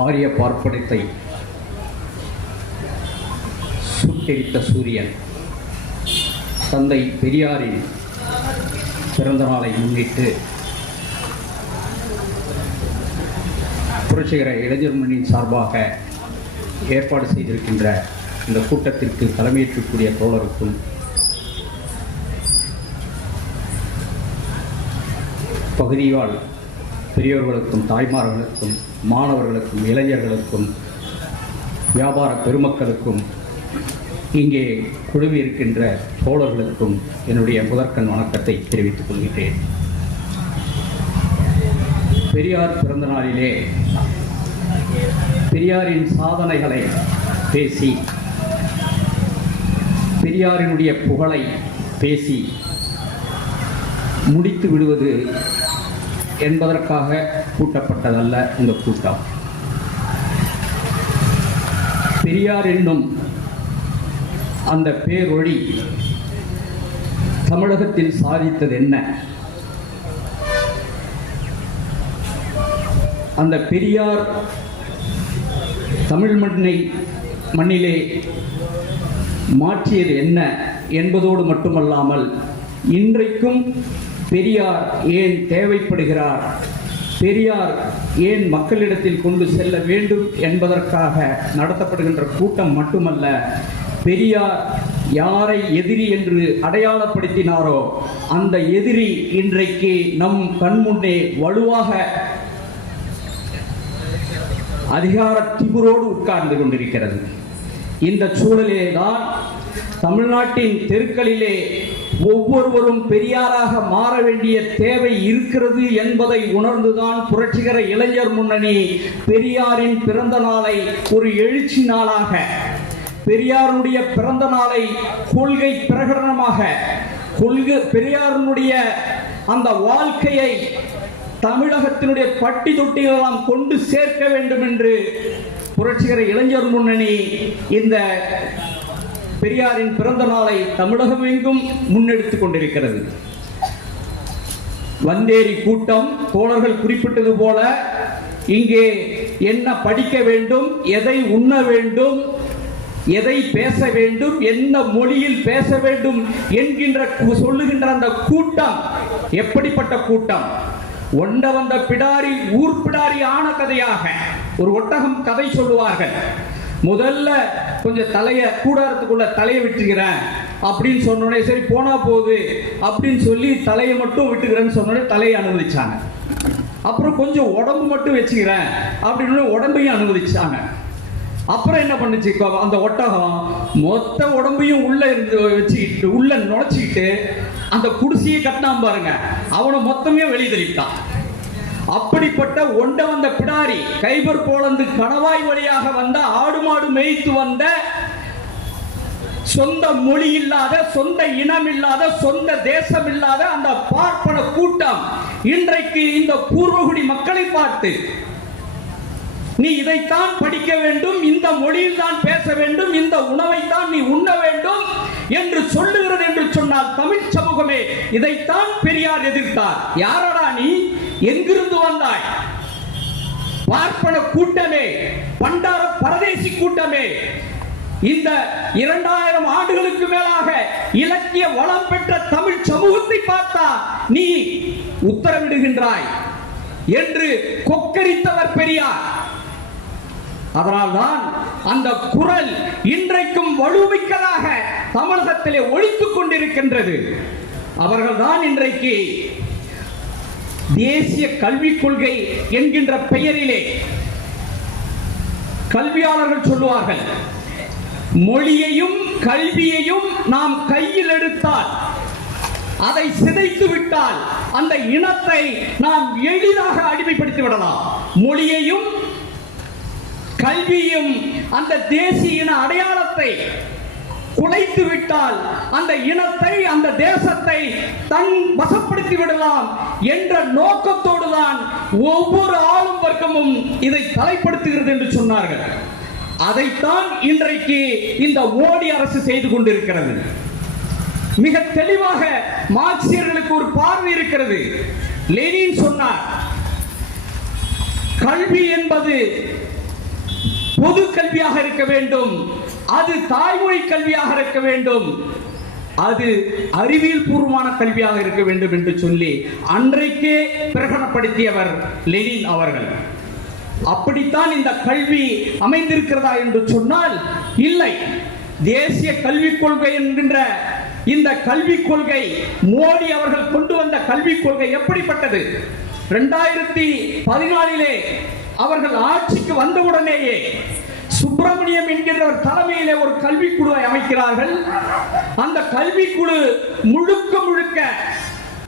ஆரிய பார்ப்பனத்தை சுட்டெரித்த சூரியன் தந்தை பெரியாரின் பிறந்த நாளை முன்னிட்டு புரட்சிகர இளைஞர் முன்னணியின் சார்பாக ஏற்பாடு செய்திருக்கின்ற இந்த கூட்டத்திற்கு தலைமையேற்றக்கூடிய தோழருக்கும் பகுதியால் பெரியோர்களுக்கும் தாய்மார்களுக்கும் மாணவர்களுக்கும் இளைஞர்களுக்கும் வியாபார பெருமக்களுக்கும் இங்கே குழுவி இருக்கின்ற தோழர்களுக்கும் என்னுடைய முதற்கண் வணக்கத்தை தெரிவித்துக் கொள்கிறேன் பெரியார் பிறந்த நாளிலே பெரியாரின் சாதனைகளை பேசி பெரியாரினுடைய புகழை பேசி முடித்து விடுவது என்பதற்காக கூட்டப்பட்டதல்ல இந்த கூட்டம். பெரியார் என்னும் அந்த பேரொழி தமிழகத்தில் சாதித்தது என்ன? அந்த பெரியார் தமிழ் மண்ணை மண்ணிலே மாற்றியது என்ன என்பதோடு மட்டுமல்லாமல் இன்றைக்கும் பெரியார் ஏன் தேவைப்படுகிறார்? பெரியார் ஏன் மக்களிடத்தில் கொண்டு செல்ல வேண்டும் என்பதற்காக நடத்தப்படுகின்ற கூட்டம் மட்டுமல்ல பெரியார் யாரை எதிரி என்று அடையாளப்படுத்தினாரோ அந்த எதிரி இன்றைக்கு நம் கண்முன்னே வலுவாக அதிகார திபுரோடு உட்கார்ந்து கொண்டிருக்கிறது. இந்த சூழலிலே தான் தமிழ்நாட்டின் தெருக்களிலே ஒவ்வொருவரும் பெரியாராக மாற வேண்டிய தேவை இருக்கிறது என்பதை உணர்ந்துதான் புரட்சிகர இளைஞர் முன்னணி பெரியாரின் பிறந்த நாளை ஒரு எழுச்சி நாளாக பெரியாருடைய பிறந்த நாளை கொள்கை பிரகடனமாக கொள்கை பெரியாருடைய அந்த வாழ்க்கையை தமிழகத்தினுடைய பட்டி தொட்டிகளெல்லாம் கொண்டு சேர்க்க வேண்டும் என்று புரட்சிகர இளைஞர் முன்னணி இந்த பெரியாரின் பிறந்த நாளை தமிழகம் எங்கும் முன்னெடுத்துக் கொண்டிருக்கிறது. வந்தேரி கூட்டம் தோழர்கள் குறிப்பிட்டது போல இங்கே என்ன படிக்க வேண்டும் எதை உண்ண வேண்டும் எதை பேச வேண்டும் என்ன மொழியில் பேச வேண்டும் என்கின்ற சொல்லுகின்ற அந்த கூட்டம் எப்படிப்பட்ட கூட்டம்? ஒண்ட வந்த பிடாரி ஊர் பிடாரி ஆன கதையாக ஒரு ஒட்டகம் கதை சொல்லுவார்கள். முதல்ல கொஞ்சம் தலைய கூடாரத்துக்குள்ள தலையை விட்டுக்கிறேன் அப்படின்னு சொன்னோடனே சரி போனா போகுது அப்படின்னு சொல்லி தலையை மட்டும் விட்டுக்கிறேன்னு சொன்னோடனே தலையை அனுமதிச்சாங்க. அப்புறம் கொஞ்சம் உடம்பு மட்டும் வச்சுக்கிறேன் அப்படின்னு உடம்பையும் அனுமதிச்சாங்க. அப்புறம் என்ன பண்ணுச்சு? அந்த ஒட்டகம் மொத்த உடம்பையும் உள்ள இருந்து வச்சுக்கிட்டு உள்ள நுழைச்சிக்கிட்டு அந்த குடிசையை கட்டினான் பாருங்க. அவனை மொத்தமே வெளியே தெளிவிட்டான் அப்படிப்பட்ட ஒண்ட வந்த பிடாரி கைபர் போலந்து கணவாய் வழியாக வந்த ஆடு மாடு மேய்த்து வந்த சொந்த மொழி இல்லாத சொந்த இனம் இல்லாத சொந்த தேசம் இல்லாத அந்த பார்ப்பன கூட்டம் இன்றைக்கு இந்த பூர்வகுடி மக்களை பார்த்து நீ இதைத்தான் படிக்க வேண்டும் இந்த மொழியில் தான் பேச வேண்டும் இந்த உணவைத்தான் நீ உண்ண வேண்டும் என்று சொல்லுகிறது என்று சொன்னால் தமிழ் சமூகமே இதைத்தான் பெரியார் எதிர்த்தார். யாரடா நீ? எங்கிருந்து வந்தாய்? பார்ப்பன கூட்டமே பண்டார பரதேசி கூட்டமே இந்த இரண்டாயிரம் ஆண்டுகளுக்கு மேலாக இலக்கிய வளம் பெற்ற தமிழ் சமூகத்தை பார்த்தா நீ உத்தரவிடுகின்றாய் என்று கொக்கரித்தவர் பெரியார். அதனால்தான் அந்த குரல் இன்றைக்கும் வலுமிக்கதாக தமிழகத்திலே ஒழித்துக் கொண்டிருக்கின்றது. அவர்கள்தான் இன்றைக்கு தேசிய கல்விக் கொள்கை என்கின்ற பெயரிலே கல்வியாளர்கள் சொல்லுவார்கள் மொழியையும் கல்வியையும் நாம் கையில் எடுத்தால் அதை சிதைத்து விட்டால் அந்த இனத்தை நாம் எளிதாக அடிமைப்படுத்தி விடலாம். மொழியையும் கல்வியும் அந்த தேசிய இன அடையாளத்தை குலைத்து விட்டால் அந்த இனத்தை அந்த தேசத்தை தன் வசப்படுத்தி விடலாம் என்ற நோக்கத்தோடு தான் ஒவ்வொரு ஆளும் வர்க்கமும் இதை தலைப்படுத்துகிறது என்று சொன்னார்கள். அதைத்தான் இன்றைக்கு இந்த மோடி அரசு செய்து கொண்டிருக்கிறது. மிக தெளிவாக மார்க்சியர்களுக்கு ஒரு பார்வை இருக்கிறது. லெனின் சொன்னார் கல்வி என்பது பொது கல்வியாக இருக்க வேண்டும். அது தாய்மொழி கல்வியாக இருக்க வேண்டும். அது அறிவியல் பூர்வமான கல்வியாக இருக்க வேண்டும் என்று சொல்லி அன்றைக்கே பிரகடனப்படுத்தியவர் லெனின் அவர்கள். அப்படித்தான் இந்த கல்வி அமைந்திருக்கிறதா என்று சொன்னால் இல்லை. தேசிய கல்விக் கொள்கை என்கின்ற இந்த கல்விக் கொள்கை மோடி அவர்கள் கொண்டு வந்த கல்விக் கொள்கை எப்படிப்பட்டது? இரண்டாயிரத்தி பதினாலிலே அவர்கள் ஆட்சிக்கு வந்தவுடனேயே சுப்பிரமணியம் என்கிற ஒரு தலைமையிலே ஒரு கல்விக்குழுவை அமைக்கிறார்கள். அந்த கல்விக்குழு முழுக்க முழுக்க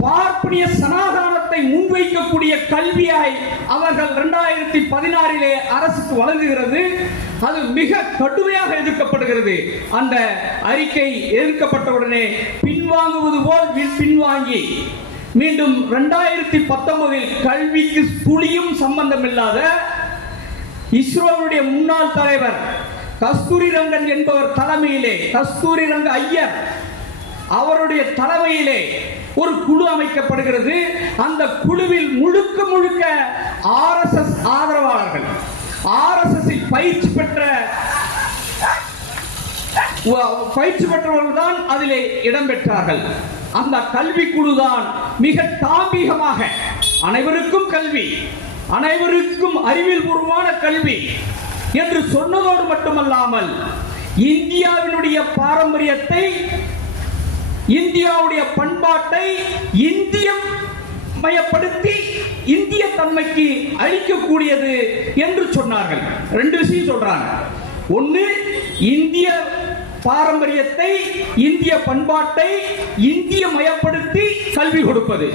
பார்ப்பனிய சனாதானத்தை முன்வைக்கக்கூடிய கல்வியாய் அவர்கள் இரண்டாயிரத்தி பதினாறிலே அரசுக்கு வழங்குகிறது. அது மிக கடுமையாக எதிர்க்கப்படுகிறது. அந்த அறிக்கை எதிர்க்கப்பட்டவுடனே பின்வாங்குவது போல் பின்வாங்கி மீண்டும் இரண்டாயிரத்தி பத்தொன்பதில் கல்விக்கு துளியும் சம்பந்தம் இஸ்ரோனுடைய இஸ்ரோவுடைய முன்னாள் தலைவர் கஸ்தூரி ரங்கன் என்பவர் தலைமையிலே கஸ்தூரி ரங்க ஐயர் அவருடைய தலைமையிலே ஒரு குழு அமைக்கப்படுகிறது. அந்த குழுவில் முழுக்க முழுக்க ஆர்எஸ்எஸ் ஆதரவாளர்கள் ஆர்எஸ்எஸ் பயிற்சி பெற்ற பயிற்சி பெற்றவர்கள் தான் அதிலே இடம்பெற்றார்கள். அந்த கல்வி குழுதான் மிக தாம்பீகமாக அனைவருக்கும் கல்வி அனைவருக்கும் அறிவியல் பூர்வமான கல்வி என்று சொன்னதோடு மட்டுமல்லாமல் இந்தியாவினுடைய பாரம்பரியத்தை இந்தியாவுடைய பண்பாட்டை இந்தியம் மயப்படுத்தி இந்திய தன்மைக்கு அளிக்கக்கூடியது என்று சொன்னார்கள். ரெண்டு விஷயம் சொல்றாங்க. ஒன்று இந்திய பாரம்பரியத்தை இந்திய பண்பாட்டை இந்திய மயப்படுத்தி கல்வி கொடுப்பது.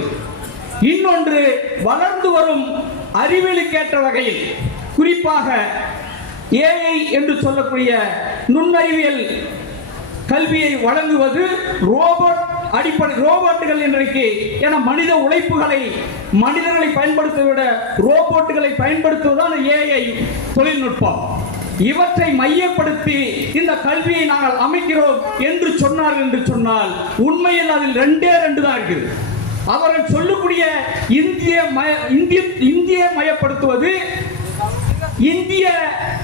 இன்னொன்று வளர்ந்து வரும் அறிவியலுக்கேற்ற வகையில் குறிப்பாக ஏஐ என்று சொல்லக்கூடிய நுண்ணறிவியல் கல்வியை வழங்குவது ரோபோட் அடிப்படை ரோபோட்டுகள் இன்றைக்கு என மனித உழைப்புகளை மனிதர்களை பயன்படுத்த விட ரோபோட்டுகளை பயன்படுத்துவதுதான் ஏஐ தொழில்நுட்பம். இவற்றை மையப்படுத்தி இந்த கல்வியை நாங்கள் அமைக்கிறோம் என்று சொன்னார் என்று சொன்னால் உண்மையில் அதில் ரெண்டே ரெண்டு தான் இருக்குது. அவர்கள் சொல்லக்கூடிய இந்திய மய இந்திய இந்திய மயப்படுத்துவது இந்திய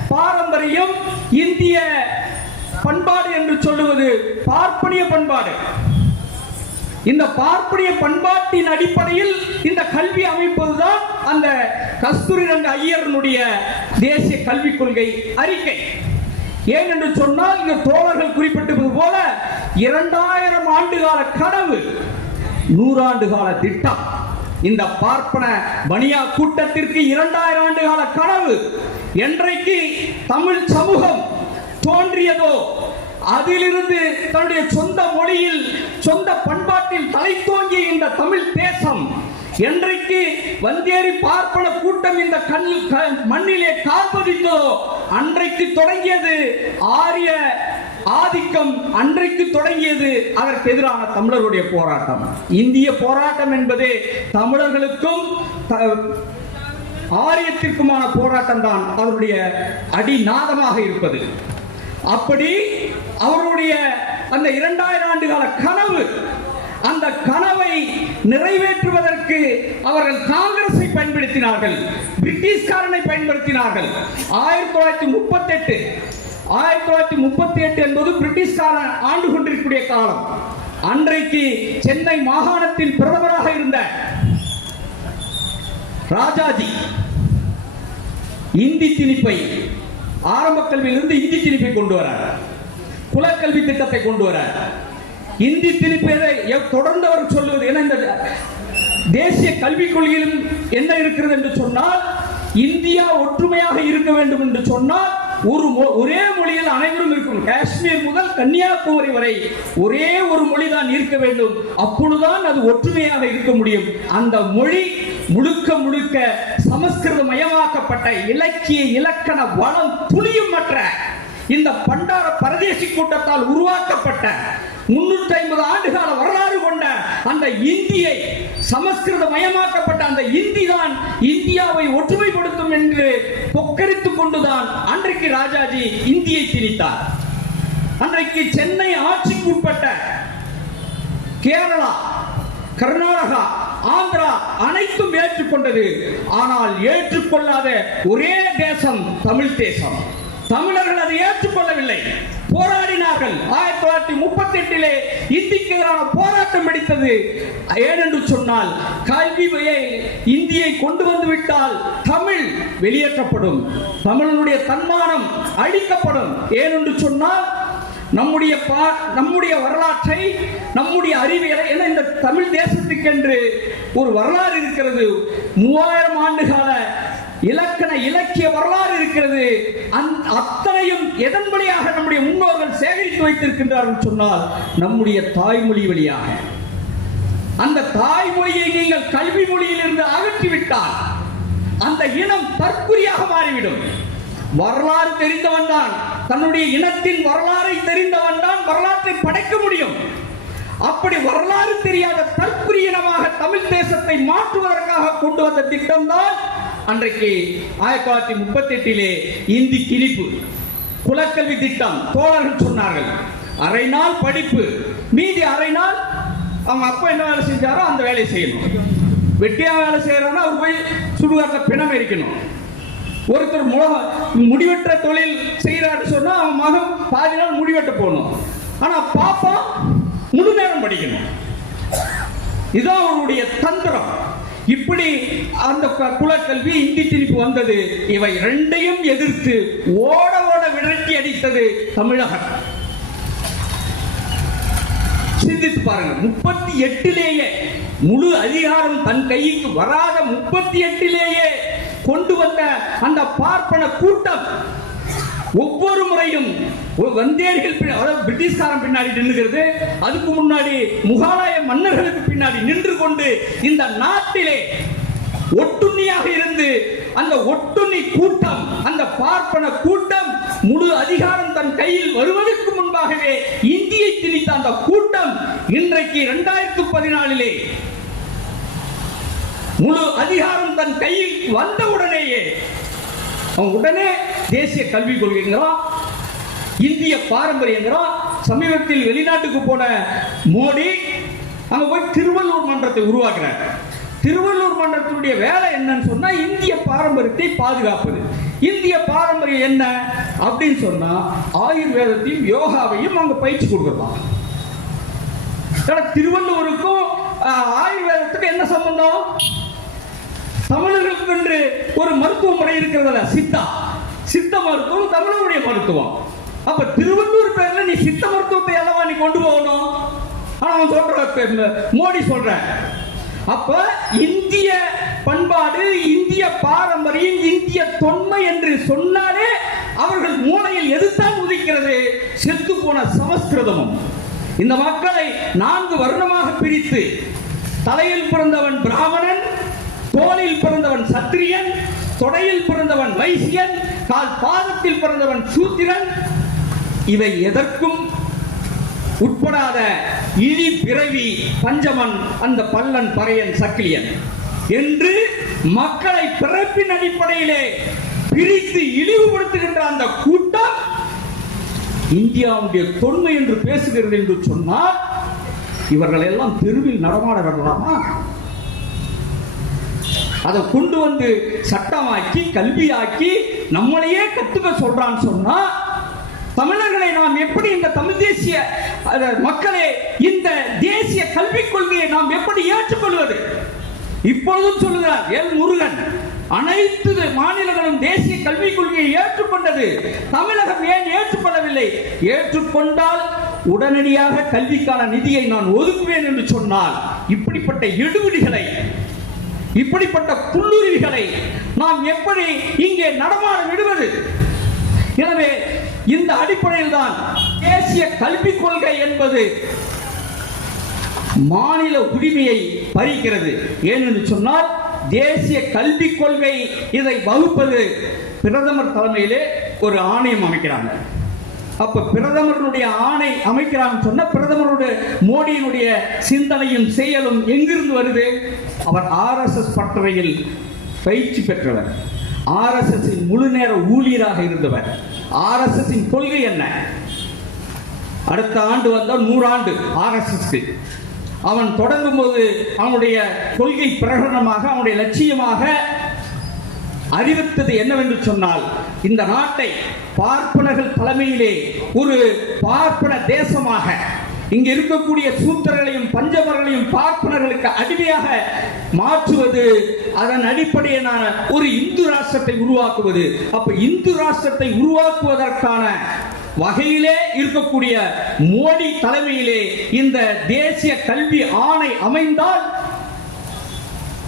பாரம்பரியம் இந்திய பண்பாடு என்று சொல்லுவது பார்ப்பனிய பண்பாடு. இந்த பார்ப்பனிய பண்பாட்டின் அடிப்படையில் இந்த கல்வி அமைப்பதுதான் அந்த கஸ்தூரி ரங்க ஐயரனுடைய தேசிய கல்விக் கொள்கை அறிக்கை. ஏன் என்று சொன்னால் இந்த தோழர்கள் குறிப்பிட்டது போல இரண்டாயிரம் ஆண்டுகால கனவு நூறாண்டு கால திட்டம். இந்த பார்ப்பன பனியா கூட்டத்திற்கு இரண்டாயிரம் ஆண்டு கால கனவு. என்றைக்கு தமிழ் சமூகம் தோன்றியதோ அதிலிருந்து தன்னுடைய சொந்த மொழியில் சொந்த பண்பாட்டில் தலை தோங்கிய இந்த தமிழ் தேசம் என்றைக்கு வந்தேரி பார்ப்பன கூட்டம் இந்த கண் க- மண்ணிலே கால்பதித்ததோ அன்றைக்கு தொடங்கியது ஆரிய ஆதிக்கம் அன்றைக்கு தொடங்கியது அதற்கு எதிரான தமிழருடைய போராட்டம். இந்திய போராட்டம் என்பது தமிழர்களுக்கும் த- ஆரியத்திற்குமான போராட்டம் தான் அவருடைய அடிநாதமாக இருப்பது. அப்படி அவருடைய அந்த இரண்டாயிரம் ஆண்டு கால கனவு அந்த கனவை நிறைவேற்றுவதற்கு அவர்கள் காங்கிரஸை பயன்படுத்தினார்கள் பிரிட்டிஷ்காரனை பயன்படுத்தினார்கள். ஆயிரத்தி தொள்ளாயிரத்தி முப்பத்தி எட்டு ஆயிரத்தி தொள்ளாயிரத்தி முப்பத்தி எட்டு என்பது பிரிட்டிஷ்காரன் ஆண்டு கொண்டிருக்கக்கூடிய காலம். அன்றைக்கு சென்னை மாகாணத்தின் பிரதமராக இருந்த ராஜாஜி இந்தி திணிப்பை ஆரம்ப கல்வியிலிருந்து இந்தி திணிப்பை கொண்டு வர குலக்கல்வி திட்டத்தை கொண்டு வர இந்தி திணிப்பை எ- தொடர்ந்து அவர் சொல்லுவது ஏன்னா இந்த தேசிய கல்விக் கொள்கையிலும் என்ன இருக்கிறது என்று சொன்னால் இந்தியா ஒற்றுமையாக இருக்க வேண்டும் என்று சொன்னால் ஒரு மொ- ஒரே மொழியில் அனைவரும் இருக்கும் காஷ்மீர் முதல் கன்னியாகுமரி வரை ஒரே ஒரு மொழி தான் இருக்க வேண்டும். அப்பொழுதுதான் அது ஒற்றுமையாக இருக்க முடியும். அந்த மொழி முழுக்க முழுக்க சமஸ்கிருத மயமாக்கப்பட்ட இலக்கிய இலக்கண வளம் துளியும் மற்ற இந்த பண்டார பரதேசி கூட்டத்தால் உருவாக்கப்பட்ட முன்னூற்றி ஐம்பது ஆண்டுகால வரலாறு கொண்ட அந்த இந்தியை சமஸ்கிருத மயமாக்கப்பட்ட அந்த இந்தி தான் இந்தியாவை ஒற்றுமைப்படுத்தும் என்று பொக்கரித்துக் கொண்டுதான் அன்றைக்கு ராஜாஜி இந்தியை திணித்தார். அன்றைக்கு சென்னை ஆட்சிக்கு உட்பட்ட கேரளா கர்நாடகா ஆந்திரா அனைத்தும் ஏற்றுக்கொண்டது. ஆனால் ஏற்றுக்கொள்ளாத ஒரே தேசம் தமிழ் தேசம். தமிழர்கள் அதை ஏற்றுக்கொள்ளவில்லை. போராடி போராடினார்கள் ஆயிரத்தி தொள்ளாயிரத்தி முப்பத்தி எட்டிலே இந்திக்கு எதிரான போராட்டம் வெடித்தது. ஏனென்று சொன்னால் கல்வி இந்தியை கொண்டு வந்து விட்டால் தமிழ் வெளியேற்றப்படும். தமிழனுடைய தன்மானம் அழிக்கப்படும். ஏனென்று சொன்னால் நம்முடைய பா- நம்முடைய வரலாற்றை நம்முடைய அறிவியலை என இந்த தமிழ் தேசத்துக்கென்று ஒரு வரலாறு இருக்கிறது. மூவாயிரம் ஆண்டு கால இலக்கண இலக்கிய வரலாறு இருக்கிறது. அத்தனையும் எதன் வழியாக நம்முடைய முன்னோர்கள் சேகரித்து வைத்திருக்கின்றார்கள் சொன்னால் நம்முடைய தாய்மொழி வழியாக. அந்த தாய்மொழியை நீங்கள் கல்வி மொழியிலிருந்து அகற்றிவிட்டால் அந்த இனம் தற்குறியாக மாறிவிடும். வரலாறு தெரிந்தவன் தான் தன்னுடைய இனத்தின் வரலாறை தெரிந்தவன் தான் வரலாற்றை படைக்க முடியும். அப்படி வரலாறு தெரியாத தற்குறி இனமாக தமிழ் தேசத்தை மாற்றுவதற்காக கொண்டு வந்த திட்டம்தான் அன்றைக்கு ஆயிரத்தி தொள்ளாயிரத்தி முப்பத்தி எட்டிலே இந்தி திணிப்பு குலக்கல்வி திட்டம் தோழர்கள் சொன்னார்கள். அரை நாள் படிப்பு மீதி அரை நாள் அவங்க அப்பா என்ன வேலை செஞ்சாரோ அந்த வேலையை செய்யணும். வெட்டியா வேலை செய்யறான்னா அவர் போய் சுடுகாட்டில் பிணம் எரிக்கணும். ஒருத்தர் முழ- முடிவெற்ற தொழில் செய்கிறாரு சொன்னால் அவன் மகன் பாதி நாள் முடிவெட்ட போகணும். ஆனால் பாப்பா முழு நேரம் படிக்கணும். இதுதான் அவருடைய தந்திரம். இப்படி அந்த குலக்கல்வி இந்தி திணிப்பு வந்தது. இவை ரெண்டையும் எதிர்த்து ஓட ஓட விரட்டி அடித்தது தமிழகம். சிந்தித்து பாருங்க முப்பத்தி எட்டிலேயே முழு அதிகாரம் தன் கைக்கு வராத முப்பத்தி எட்டிலேயே கொண்டு வந்த அந்த பார்ப்பன கூட்டம் ஒவ்வொரு முறையும் வந்தேர்கள் அதாவது பிரிட்டிஷ்காரன் பின்னாடி நின்றுகிறது அதுக்கு முன்னாடி முகாலய மன்னர்களுக்கு பின்னாடி நின்று கொண்டு இந்த நாட்டிலே ஒட்டுண்ணியாக இருந்து அந்த ஒட்டுண்ணி கூட்டம் அந்த பார்ப்பன கூட்டம் முழு அதிகாரம் தன் கையில் வருவதற்கு முன்பாகவே இந்தியை திணித்த அந்த கூட்டம் இன்றைக்கு இரண்டாயிரத்து பதினாலிலே முழு அதிகாரம் தன் கையில் வந்த உடனேயே அவன் உடனே தேசிய கல்விக் கொள்கைங்கிறான். இந்திய பாரம்பரியங்கிறோம் சமீபத்தில் வெளிநாட்டுக்கு போன மோடி அங்க போய் திருவள்ளூர் மன்றத்தை உருவாக்குறார். திருவள்ளூர் மன்றத்தினுடைய வேலை என்னன்னு சொன்னா இந்திய பாரம்பரியத்தை பாதுகாப்பது. இந்திய பாரம்பரியம் என்ன அப்படின்னு சொன்னா ஆயுர்வேதத்தையும் யோகாவையும் அங்க பயிற்சி கொடுக்கலாம் திருவள்ளுவருக்கும் ஆயுர்வேதத்துக்கும் என்ன சம்பந்தம்? தமிழர்களுக்கு என்று ஒரு மருத்துவ முறை இருக்கிறதுல சித்தா. சித்த மருத்துவம் தமிழருடைய மருத்துவம். அப்ப திருவள்ளூர் பேர்ல நீ சித்த மருத்துவத்தை அல்லவா நீ கொண்டு போகணும்? அவன் சொல்ற மோடி சொல்ற. அப்ப இந்திய பண்பாடு இந்திய பாரம்பரியம் இந்திய தொன்மை என்று சொன்னாலே அவர்கள் மூளையில் எதுதான் உதிக்கிறது? செத்து போன சமஸ்கிருதமும். இந்த மக்களை நான்கு வருணமாக பிரித்து தலையில் பிறந்தவன் பிராமணன் தோலில் பிறந்தவன் சத்திரியன் தொடையில் பிறந்தவன் வைசியன் கால் பாதத்தில் பிறந்தவன் சூத்திரன் இவை எதற்கும் உட்படாத இழி பிறவி பஞ்சமன் அந்த பல்லன் பறையன் சக்கிலியன் என்று மக்களை பிறப்பின் அடிப்படையிலே பிரித்து இழிவுபடுத்துகின்ற அந்த கூட்டம் இந்தியாவுடைய தொன்மை என்று பேசுகிறது என்று சொன்னால் இவர்கள் எல்லாம் தெருவில் நடமாட விடலாமா அதை கொண்டு வந்து சட்டமாக்கி கல்வியாக்கி நம்மளையே கத்துக்க சொல்றான்னு சொன்னா தமிழர்களை நாம் எப்படி இந்த தமிழ் தேசிய மக்களே இந்த தேசிய கல்விக் கொள்கையை நாம் எப்படி ஏற்றுக்கொள்வது? இப்பொழுதும் சொல்லுகிறார் எல் முருகன் அனைத்து மாநிலங்களும் தேசிய கல்விக் கொள்கையை ஏற்றுக்கொண்டது. தமிழகம் ஏன் ஏற்றுக்கொள்ளவில்லை? ஏற்றுக்கொண்டால் உடனடியாக கல்விக்கான நிதியை நான் ஒதுக்குவேன் என்று சொன்னால் இப்படிப்பட்ட எடுபிடிகளை இப்படிப்பட்ட புல்லுருவிகளை நாம் எப்படி இங்கே நடமாட விடுவது? எனவே இந்த அடிப்படையில் தான் தேசிய கல்விக் கொள்கை என்பது மாநில உரிமையை பறிக்கிறது. ஏனென்று சொன்னால் தேசிய கல்விக் கொள்கை இதை வகுப்பது பிரதமர் தலைமையிலே ஒரு ஆணையம் அமைக்கிறாங்க. அப்ப பிரதமருடைய ஆணை அமைக்கிறாங்க சொன்ன பிரதமருடைய மோடியினுடைய சிந்தனையும் செயலும் எங்கிருந்து வருது? அவர் ஆர்எஸ்எஸ் பட்டறையில் பயிற்சி பெற்றவர். ஆர்எஸ்எஸ்ஸின் முழு நேர ஊழியராக இருந்தவர். ஆர்எஸ்எஸ்ஸின் கொள்கை என்ன? அடுத்த ஆண்டு வந்தால் நூறாண்டு ஆர்எஸ்எஸ்க்கு. அவன் தொடங்கும் போது அவனுடைய கொள்கை பிரகடனமாக அவனுடைய லட்சியமாக அறிவித்தது என்னவென்று சொன்னால் இந்த நாட்டை பார்ப்பனர்கள் தலைமையிலே ஒரு பார்ப்பன தேசமாக இங்கு இருக்கக்கூடிய சூத்திரர்களையும் பஞ்சவர்களையும் பார்ப்பனர்களுக்கு அடிமையாக மாற்றுவது அதன் அடிப்படையிலான ஒரு இந்து ராஷ்டிரத்தை உருவாக்குவது. அப்ப இந்து ராஷ்டிரத்தை உருவாக்குவதற்கான வகையிலே இருக்கக்கூடிய மோடி தலைமையிலே இந்த தேசிய கல்வி ஆணை அமைந்தால்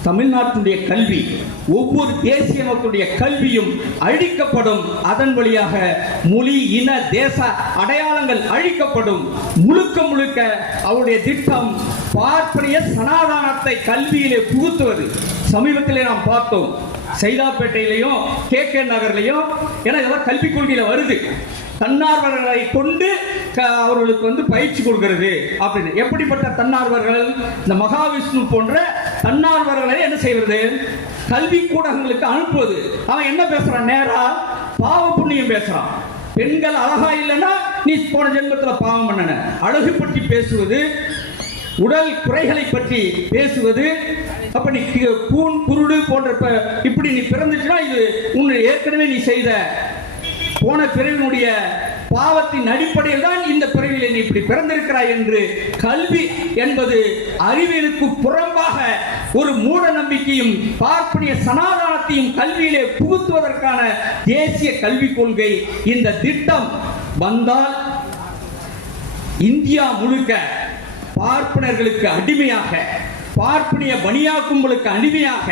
தமிழ்நாட்டினுடைய கல்வி ஒவ்வொரு தேசிய மக்களுடைய கல்வியும் அழிக்கப்படும். அதன் வழியாக மொழி இன தேச அடையாளங்கள் அழிக்கப்படும். முழுக்க முழுக்க அவருடைய திட்டம் பார்ப்பனிய சனாதானத்தை கல்வியிலே புகுத்துவது. சமீபத்திலே நாம் பார்த்தோம் சைதாப்பேட்டையிலையும் கே கே நகர்லையும் ஏன்னா இதெல்லாம் கல்விக் கொள்கையில வருது. தன்னார்வலர்களை கொண்டு க- அவர்களுக்கு வந்து பயிற்சி கொடுக்கிறது அப்படின்னு. எப்படிப்பட்ட தன்னார்வர்கள் இந்த மகாவிஷ்ணு போன்ற தன்னார்வர்களை என்ன செய்வது? கல்வி கூடங்களுக்கு அனுப்புவது. அவன் என்ன பேசுறான்? நேரா பாவ புண்ணியம் பேசுறான். பெண்கள் அழகா இல்லைன்னா நீ போன ஜென்மத்தில் பாவம் பண்ணன. அழகு பற்றி பேசுவது உடல் குறைகளை பற்றி பேசுவது. அப்ப நீ கூன் குருடு போன்ற இப்படி நீ பிறந்துச்சுன்னா இது உன்னை ஏற்கனவே நீ செய்த போன பிறவினுடைய பாவத்தின் அடிப்படையில் தான் இந்த பிறவியில் நீ இப்படி பிறந்திருக்கிறாய் என்று கல்வி என்பது அறிவியலுக்கு புறம்பாக ஒரு மூட நம்பிக்கையும் பார்ப்பனிய சனாதானத்தையும் கல்வியிலே புகுத்துவதற்கான தேசிய கல்விக் கொள்கை இந்த திட்டம் வந்தால் இந்தியா முழுக்க பார்ப்பனர்களுக்கு அடிமையாக பார்ப்பனிய பனியா அடிமையாக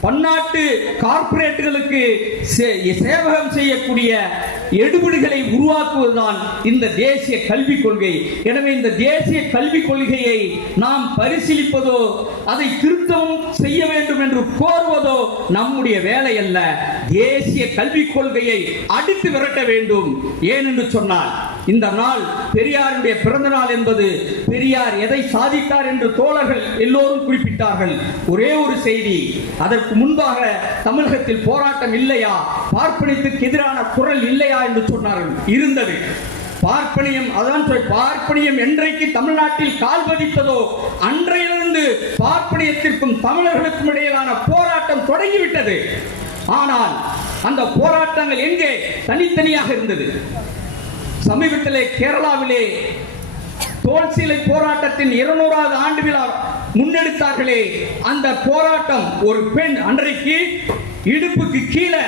பன்னாட்டு கார்ப்பரேட்டுகளுக்கு சே- சேவகம் செய்யக்கூடிய எடுபடிகளை உருவாக்குவதுதான் இந்த தேசிய கல்விக் கொள்கை. எனவே இந்த தேசிய கல்விக் கொள்கையை நாம் பரிசீலிப்பதோ அதை திருத்தம் செய்ய வேண்டும் என்று கோருவதோ நம்முடைய வேலை அல்ல. தேசிய கல்விக் கொள்கையை அடித்து விரட்ட வேண்டும். ஏனென்று சொன்னால் இந்த நாள் பெரியாருடைய பிறந்த நாள் என்பது பெரியார் எதை சாதித்தார் என்று தோழர்கள் எல்லோரும் குறிப்பிட்டார்கள். ஒரே ஒரு செய்தி அதற்கு முன்பாக தமிழகத்தில் போராட்டம் இல்லையா? பார்ப்பனியத்துக்கு எதிரான குரல் இல்லையா என்று சொன்னார்கள். இருந்தது. பார்ப்பனியம் அதான் சொல் பார்ப்பனியம் என்றைக்கு தமிழ்நாட்டில் கால் பதித்ததோ அன்றையிலிருந்து பார்ப்பனியத்திற்கும் தமிழர்களுக்கும் இடையிலான போராட்டம் தொடங்கிவிட்டது. ஆனால் அந்த போராட்டங்கள் எங்கே? தனித்தனியாக இருந்தது. சமீபத்திலே கேரளாவிலே தோல் சீலை போராட்டத்தின் இருநூறாவது ஆண்டு விழா முன்னெடுத்தார்களே அந்த போராட்டம் ஒரு பெண் அன்றைக்கு இடுப்புக்கு கீழே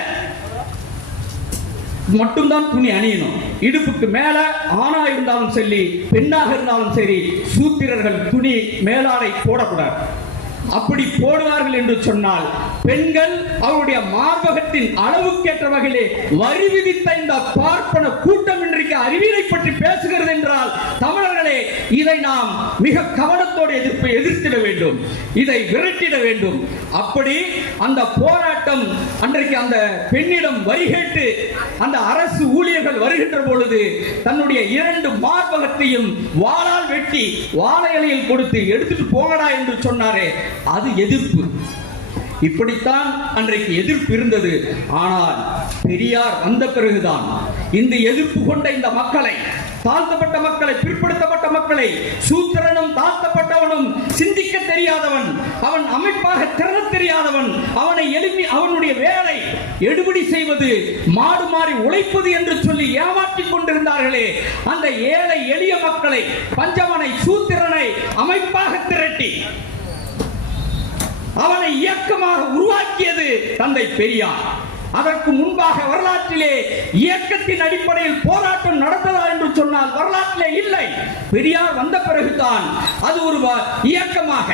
மட்டும்தான் துணி அணியணும். இடுப்புக்கு மேல ஆணா இருந்தாலும் சரி பெண்ணாக இருந்தாலும் சரி சூத்திரர்கள் துணி மேலாடை போடக்கூடாது. அப்படி போடுவார்கள் என்று சொன்னால் பெண்கள் அவருடைய மார்பகத்தின் அளவுக்கேற்ற வகையிலே வரி விதித்த இந்த பார்ப்பன கூட்டம் இன்றைக்கு அறிவியலை பற்றி பேசுகிறது என்றால் தமிழர்களே இதை நாம் மிக கவனத்தோடு எதிர்ப்பு எதிர்த்திட வேண்டும். இதை விரட்டிட வேண்டும். அப்படி அந்த போராட்டம் அன்றைக்கு அந்த பெண்ணிடம் வரி கேட்டு அந்த அரசு ஊழியர்கள் வருகின்ற பொழுது தன்னுடைய இரண்டு மார்பகத்தையும் வாளால் வெட்டி வாழை இலையில் கொடுத்து எடுத்துட்டு போகடா என்று சொன்னாரே. அது எதிர்ப்பு. இப்படித்தான் அன்றைக்கு எதிர்ப்பு இருந்தது. ஆனால் பெரியார் வந்த பிறகுதான் இந்த எதிர்ப்பு கொண்ட இந்த மக்களை தாழ்த்தப்பட்ட மக்களை பிற்படுத்தப்பட்ட மக்களை சூத்திரனும் தாழ்த்தப்பட்டவனும் சிந்திக்க தெரியாதவன் அவன் அமைப்பாக திறன தெரியாதவன் அவனை எழுப்பி அவனுடைய வேலை எடுபடி செய்வது மாடு மாறி உழைப்பது என்று சொல்லி ஏமாற்றிக் கொண்டிருந்தார்களே அந்த ஏழை எளிய மக்களை பஞ்சவனை சூத்திரனை அமைப்பாக திரட்டி அவனை இயக்கமாக உருவாக்கியது தந்தை பெரியார். அதற்கு முன்பாக வரலாற்றிலே இயக்கத்தின் அடிப்படையில் போராட்டம் நடந்ததா என்று சொன்னால் வரலாற்றிலே இல்லை. பெரியார் வந்த பிறகுதான் அது ஒரு வ- இயக்கமாக.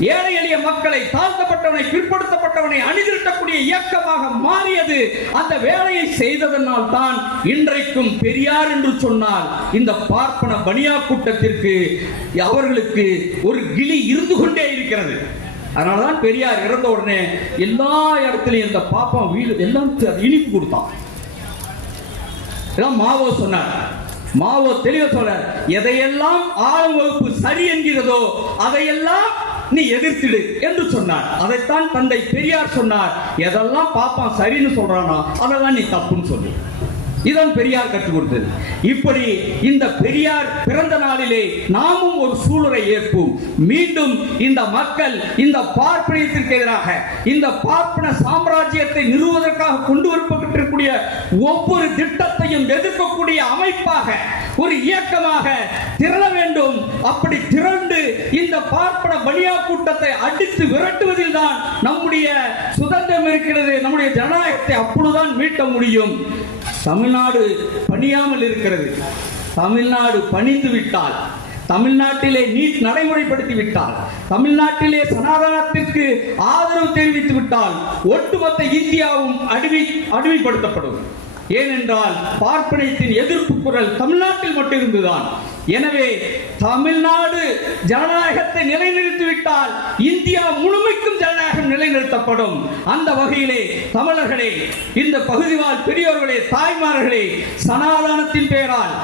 ஏழை எளிய மக்களை தாழ்த்தப்பட்டவனை பிற்படுத்தப்பட்டவனை அணிதிரட்டக்கூடிய இயக்கமாக மாறியது. அந்த வேலையை செய்ததனால் தான் இன்றைக்கும் பெரியார் என்று சொன்னால் இந்த பார்ப்பன பனியா கூட்டத்திற்கு அவர்களுக்கு ஒரு கிளி இருந்து கொண்டே இருக்கிறது. அதனாலதான் பெரியார் இறந்த உடனே எல்லா இடத்துலையும் இந்த பாப்பா வீடு எல்லாம் இனிப்பு கொடுத்தான். இதான் மாவோ சொன்னார். மாவோ தெளிவ சொல்றார். எதையெல்லாம் ஆளும் வகுப்பு சரி என்கிறதோ அதையெல்லாம் நீ எதிர்த்திடு என்று சொன்னார். அதைத்தான் தந்தை பெரியார் சொன்னார். எதெல்லாம் பாப்பான் சரின்னு சொல்றானோ அதெல்லாம் நீ தப்புன்னு சொல்லு. இதான் பெரியார் கற்றுக் கொடுத்தது. இப்படி இந்த பெரியார் பிறந்த நாளிலே நாமும் ஒரு சூழலை ஏற்போம். மீண்டும் இந்த மக்கள் இந்த பார்ப்பனியத்திற்கு எதிராக இந்த பார்ப்பன சாம்ராஜ்யத்தை நிறுவுவதற்காக கொண்டு வரப்பட்டிருக்கக்கூடிய ஒவ்வொரு திட்டத்தையும் எதிர்க்கக்கூடிய அமைப்பாக ஒரு இயக்கமாக திரள வேண்டும். அப்படி திரண்டு இந்த பார்ப்பன பலியா கூட்டத்தை அடித்து விரட்டுவதில் தான் நம்முடைய சுதந்திரம் இருக்கிறது. நம்முடைய ஜனநாயகத்தை அப்பொழுதுதான் மீட்ட முடியும். தமிழ்நாடு பணியாமல் இருக்கிறது. தமிழ்நாடு பணிந்து விட்டால் தமிழ்நாட்டிலே நீட் நடைமுறைப்படுத்தி விட்டால் தமிழ்நாட்டிலே சனாதனத்திற்கு ஆதரவு தெரிவித்து விட்டால் ஒட்டுமொத்த இந்தியாவும் அடிமை அடிமைப்படுத்தப்படும். ஏனென்றால் பார்ப்பனத்தின் எதிர்ப்பு குரல் தமிழ்நாட்டில் மட்டும் இருந்துதான். எனவே தமிழ்நாடு ஜனநாயகத்தை நிலைநிறுத்திவிட்டால் இந்தியா முழுமைக்கும் ஜனநாயகம் நிலைநிறுத்தப்படும். அந்த வகையிலே தமிழர்களே இந்த பகுதிவாழ் பெரியோர்களே தாய்மார்களே சனாதானத்தின் பெயரால்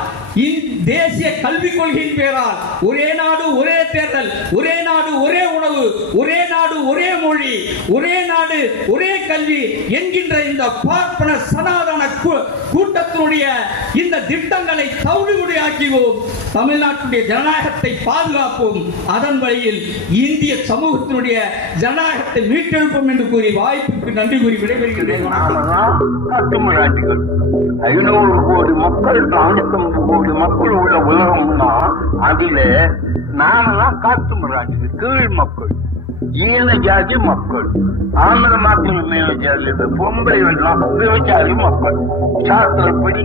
தேசிய கல்விக் கொள்கையின் பெயரால் ஒரே நாடு ஒரே தேர்தல் ஒரே நாடு ஒரே உணவு ஒரே நாடு ஒரே மொழி ஒரே நாடு ஒரே கல்வி என்கின்ற இந்த பார்ப்பன சனாதன கூ- கூட்டத்தினுடைய இந்த திட்டங்களை தவிடுபடியாக்குவோம் தமிழ்நாட்டுடைய ஜனநாயகத்தை பாதுகாப்போம். அதன் வழியில் இந்திய சமூகத்தினுடைய ஜனநாயகத்தை மீட்டெழுப்போம் என்று கூறி வாய்ப்புக்கு நன்றி கூறி விடைபெறுகிறேன். ஐநூறு கோடி மக்கள் நானூத்தி கோடி மக்கள் உள்ள உலகம்னா அதுல நாமெல்லாம் காட்டுமிராண்டிகள் கீழ் மக்கள் ஈன ஜாதி மக்கள் ஆந்திர மக்கள் மேல ஜாதி பொம்பளை எல்லாம் விவசாயி மக்கள். சாஸ்திரப்படி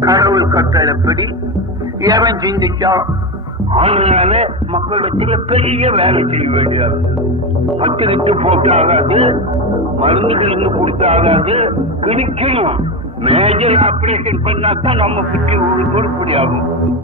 கடவுள் கட்டளைப்படி எவன் சிந்திச்சா அதனால மக்களிடத்துல பெரிய வேலை செய்ய வேண்டியது பத்து போட்டாகாது மருந்து கிழங்கு கொடுத்தாகாது கிடைக்கணும் மேஜர் ஆபரேஷன் பண்ணா தான் நம்ம குட்டி உருப்படி ஆகும்